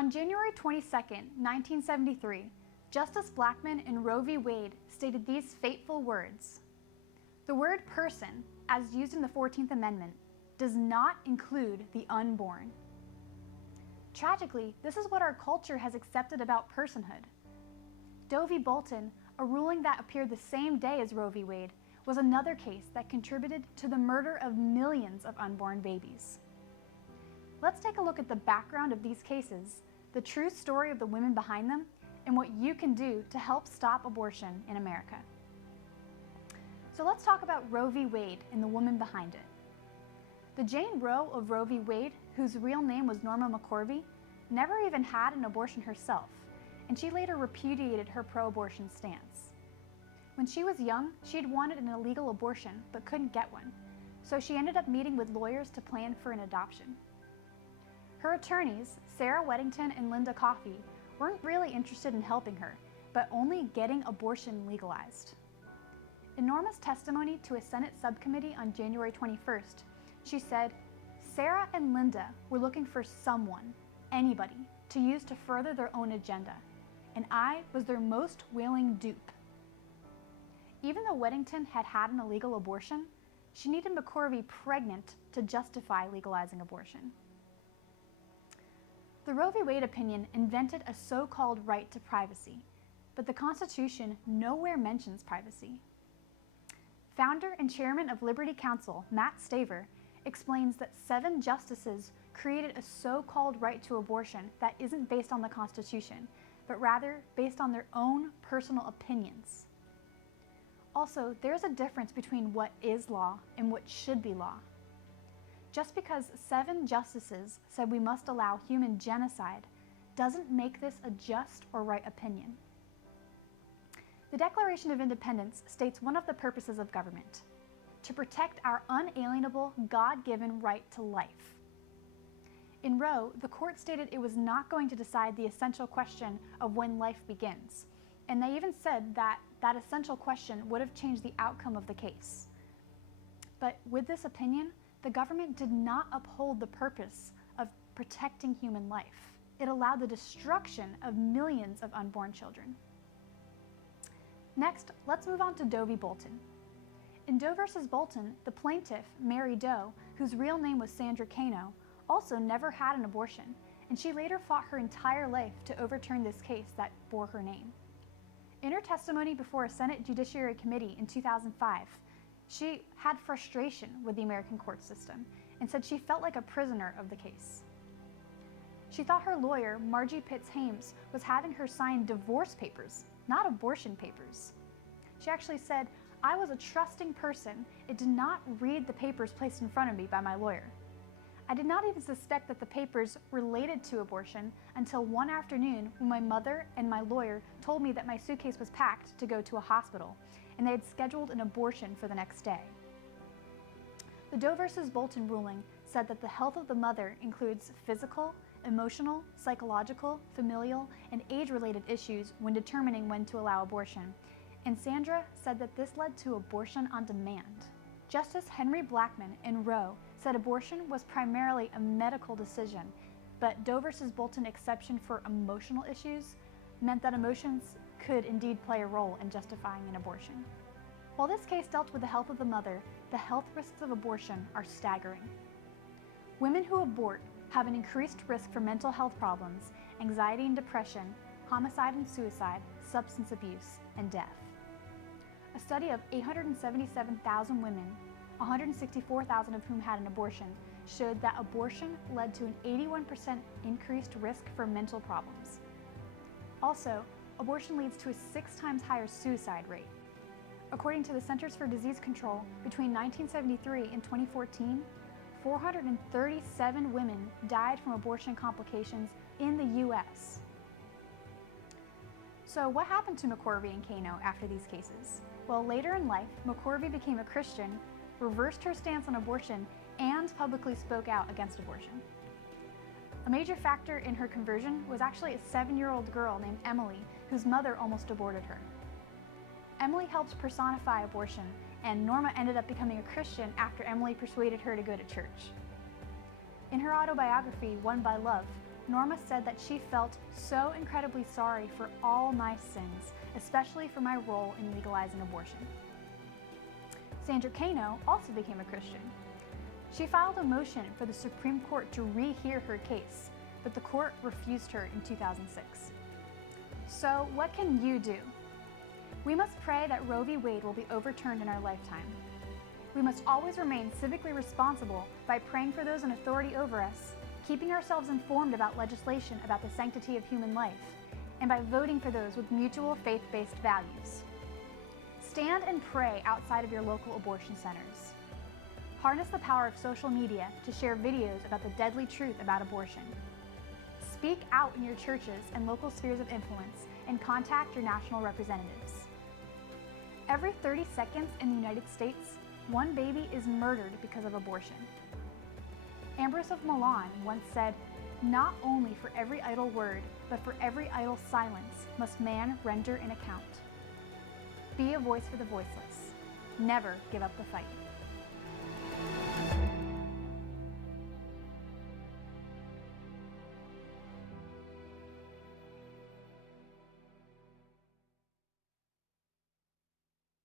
On January 22, 1973, Justice Blackmun in Roe v. Wade stated these fateful words: "The word person, as used in the 14th Amendment, does not include the unborn." Tragically, this is what our culture has accepted about personhood. Doe v. Bolton, a ruling that appeared the same day as Roe v. Wade, was another case that contributed to the murder of millions of unborn babies. Let's take a look at the background of these cases, the true story of the women behind them, and what you can do to help stop abortion in America. So let's talk about Roe v. Wade and the woman behind it. The Jane Roe of Roe v. Wade, whose real name was Norma McCorvey, never even had an abortion herself, and she later repudiated her pro-abortion stance. When she was young, she had wanted an illegal abortion but couldn't get one, so she ended up meeting with lawyers to plan for an adoption. Her attorneys, Sarah Weddington and Linda Coffey, weren't really interested in helping her, but only getting abortion legalized. In Norma's testimony to a Senate subcommittee on January 21st, she said, "Sarah and Linda were looking for someone, anybody, to use to further their own agenda, and I was their most willing dupe." Even though Weddington had had an illegal abortion, she needed McCorvey pregnant to justify legalizing abortion. The Roe v. Wade opinion invented a so-called right to privacy, but the Constitution nowhere mentions privacy. Founder and chairman of Liberty Counsel, Matt Staver, explains that 7 justices created a so-called right to abortion that isn't based on the Constitution, but rather based on their own personal opinions. Also, there's a difference between what is law and what should be law. Just because 7 justices said we must allow human genocide doesn't make this a just or right opinion. The Declaration of Independence states one of the purposes of government: to protect our unalienable, God-given right to life. In Roe, the court stated it was not going to decide the essential question of when life begins, and they even said that that essential question would have changed the outcome of the case. But with this opinion, the government did not uphold the purpose of protecting human life. It allowed the destruction of millions of unborn children. Next, let's move on to Doe v. Bolton. In Doe v. Bolton, the plaintiff, Mary Doe, whose real name was Sandra Cano, also never had an abortion, and she later fought her entire life to overturn this case that bore her name. In her testimony before a Senate Judiciary Committee in 2005, she had frustration with the American court system and said she felt like a prisoner of the case. She thought her lawyer, Margie Pitts-Hames, was having her sign divorce papers, not abortion papers. She actually said, "I was a trusting person. It did not read the papers placed in front of me by my lawyer. I did not even suspect that the papers related to abortion until one afternoon when my mother and my lawyer told me that my suitcase was packed to go to a hospital, and they had scheduled an abortion for the next day." The Doe v. Bolton ruling said that the health of the mother includes physical, emotional, psychological, familial, and age-related issues when determining when to allow abortion, and Sandra said that this led to abortion on demand. Justice Henry Blackmun in Roe said abortion was primarily a medical decision, but Doe v. Bolton exception for emotional issues meant that emotions could indeed play a role in justifying an abortion. While this case dealt with the health of the mother, the health risks of abortion are staggering. Women who abort have an increased risk for mental health problems, anxiety and depression, homicide and suicide, substance abuse, and death. A study of 877,000 women, 164,000 of whom had an abortion, showed that abortion led to an 81% increased risk for mental problems. Also, abortion leads to a 6 times higher suicide rate. According to the Centers for Disease Control, between 1973 and 2014, 437 women died from abortion complications in the U.S. So what happened to McCorvey and Cano after these cases? Well, later in life, McCorvey became a Christian, reversed her stance on abortion, and publicly spoke out against abortion. A major factor in her conversion was actually a 7-year-old girl named Emily, whose mother almost aborted her. Emily helped personify abortion, and Norma ended up becoming a Christian after Emily persuaded her to go to church. In her autobiography, One by Love, Norma said that she felt so incredibly sorry for all my sins, especially for my role in legalizing abortion. Sandra Cano also became a Christian. She filed a motion for the Supreme Court to rehear her case, but the court refused her in 2006. So what can you do? We must pray that Roe v. Wade will be overturned in our lifetime. We must always remain civically responsible by praying for those in authority over us, keeping ourselves informed about legislation about the sanctity of human life, and by voting for those with mutual faith-based values. Stand and pray outside of your local abortion centers. Harness the power of social media to share videos about the deadly truth about abortion. Speak out in your churches and local spheres of influence and contact your national representatives. Every 30 seconds in the United States, one baby is murdered because of abortion. Ambrose of Milan once said, "Not only for every idle word, but for every idle silence must man render an account." Be a voice for the voiceless. Never give up the fight.